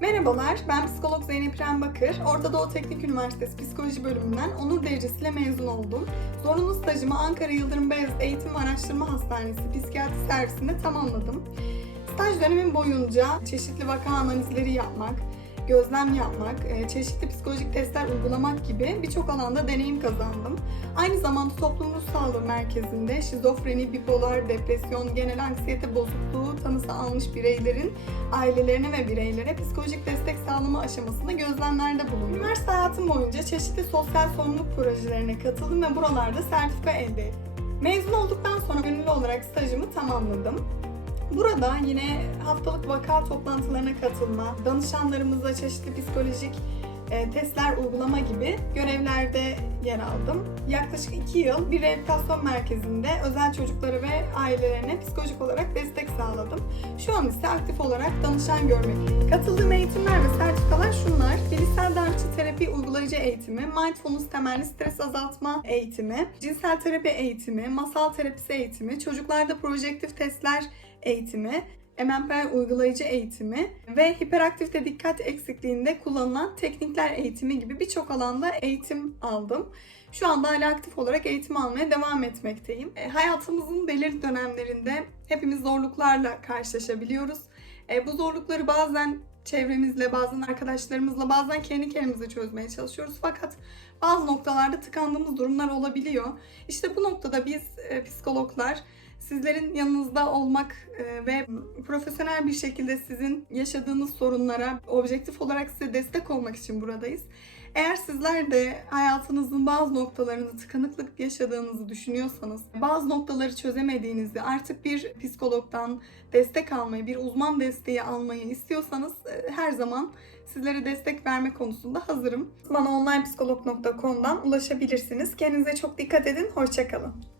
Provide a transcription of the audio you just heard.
Merhabalar, ben psikolog Zeynep İrem Bakır. Orta Doğu Teknik Üniversitesi Psikoloji Bölümünden onur derecesiyle mezun oldum. Zorunlu stajımı Ankara Yıldırım Beyazıt Eğitim ve Araştırma Hastanesi Psikiyatri Servisinde tamamladım. Staj dönemim boyunca çeşitli vaka analizleri yapmak, gözlem yapmak, e, çeşitli psikolojik testler uygulamak gibi birçok alanda deneyim kazandım. Aynı zamanda toplum ruh sağlığı merkezinde şizofreni, bipolar, depresyon, genel anksiyete bozukluğu tanısı almış bireylerin ailelerine ve bireylere psikolojik destek sağlama aşamasında gözlemlerde bulundum. Üniversite hayatım boyunca çeşitli sosyal sorumluluk projelerine katıldım ve buralarda sertifika elde ettim. Mezun olduktan sonra gönüllü olarak stajımı tamamladım. Burada yine haftalık vaka toplantılarına katılma, danışanlarımızla çeşitli psikolojik e, testler uygulama gibi görevlerde yer aldım. Yaklaşık 2 yıl bir rehabilitasyon merkezinde özel çocuklara ve ailelerine psikolojik olarak destek sağladım. Şu an ise aktif olarak danışan görmekteyim. Katıldığım eğitimler ve sertifikalar şunlar. Bilişsel davranışçı terapi uygulayıcı eğitimi, mindfulness temelli stres azaltma eğitimi, cinsel terapi eğitimi, masal terapisi eğitimi, çocuklarda projektif testler eğitimi, MMPI uygulayıcı eğitimi ve hiperaktifte dikkat eksikliğinde kullanılan teknikler eğitimi gibi birçok alanda eğitim aldım. Şu anda hala aktif olarak eğitim almaya devam etmekteyim. E, hayatımızın belirli dönemlerinde hepimiz zorluklarla karşılaşabiliyoruz. E, bu zorlukları bazen çevremizle, bazen arkadaşlarımızla, bazen kendi kendimize çözmeye çalışıyoruz. Fakat bazı noktalarda tıkandığımız durumlar olabiliyor. İşte bu noktada biz e, psikologlar sizlerin yanınızda olmak e, ve profesyonel bir şekilde sizin yaşadığınız sorunlara objektif olarak size destek olmak için buradayız. Eğer sizler de hayatınızın bazı noktalarında tıkanıklık yaşadığınızı düşünüyorsanız, bazı noktaları çözemediğinizi, artık bir psikologdan destek almayı, bir uzman desteği almayı istiyorsanız e, her zaman sizlere destek verme konusunda hazırım. Bana onlinepsikolog.com'dan ulaşabilirsiniz. Kendinize çok dikkat edin, hoşçakalın.